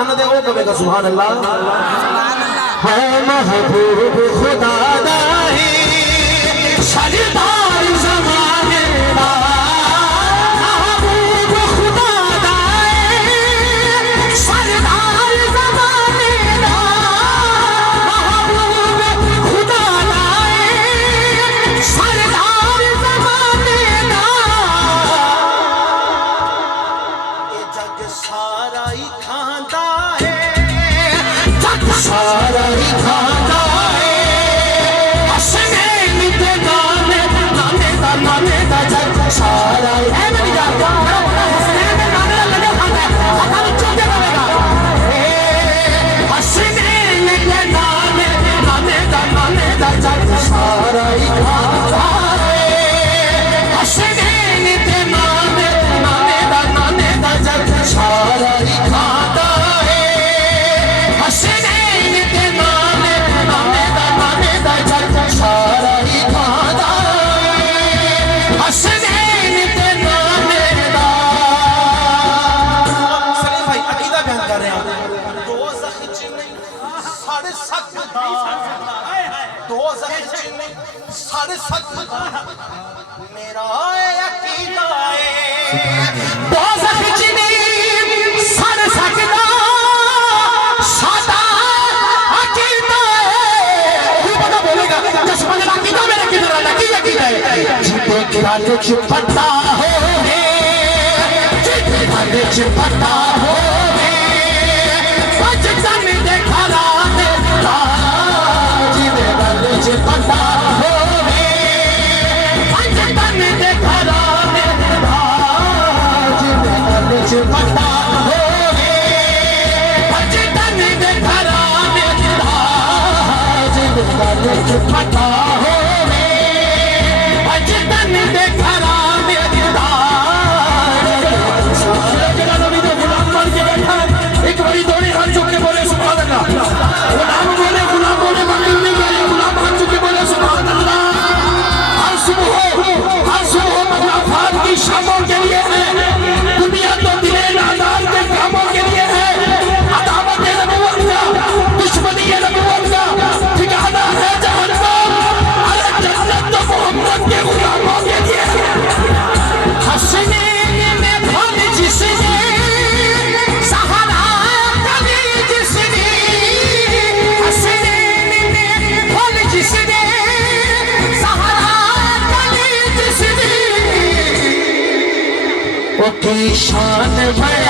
मन दे वो कहेगा सुभान अल्लाह। है महबूब खुदा दाही सरदार ज़माने दा, महबूब खुदा दाही सरदार ज़माने दा, महबूब खुदा दाही सरदार ज़माने दा। ये जग सारा ही खांदा है, जग सारा ही खांदा है, हसनैन दे नाने नाने दा, नाने दा जग सारा ही है। मेरी जान हसनैन दे नाने दा लगे खांदा है, पता नहीं चलते रहेगा। हसनैन दे नाने नाने दा, नाने दा जग सारा ही खांदा है, हसनैन दे नाने नाने दा, नाने दा जग सारा ही खांदा है, हसनैन दे नाने नाने दा, नाने दा जग सारा ही खांदा है, हसनैन दे नाने दा। सलीम भाई अकीदा बयान कर रहे हैं, दोज़ख च नहीं सड़ सकदा, दोज़ख च नहीं सड़ सकदा मेरा अकीदा है, दोज़ख च नहीं सड़ सकदा सादा अकीदा है। तू पता बोलेगा चश्मा मेरा अकीदा, मेरा किधर है, की अकीदा है। जिते ख्याल च पता होवे, जिते ख्याल च पता होवे, बचपन दे खराने जिते ख्याल च पता होवे, बचपन दे खराने जिते ख्याल च पता होवे, बचपन दे खराने जिते ख्याल च पता होवे, बचपन दे खराने जगह नबी तो गुलाम बन के बैठा है। एक बड़ी दौड़ी हाथ चुक के बोले सुभान अल्लाह, गुलाम बोले मंदिर में गए, गुलाम हाथ चुक के बोले सुभान अल्लाह। हर सुबह मगफरत की शामों के लिए है, दुनिया तो दिले नादार के कामों के लिए है, अदावत नबूवत का, दुश्मनी नबूवत का ठिकाना है जहन्नम, अरे जन्नत तो मोहम्मद के गुलामों के लिए है। हसनैन में फल जिसने सहारा कभी जिसने, हसनैन में फल जिसने सहारा कभी जिसने, वो की शान बया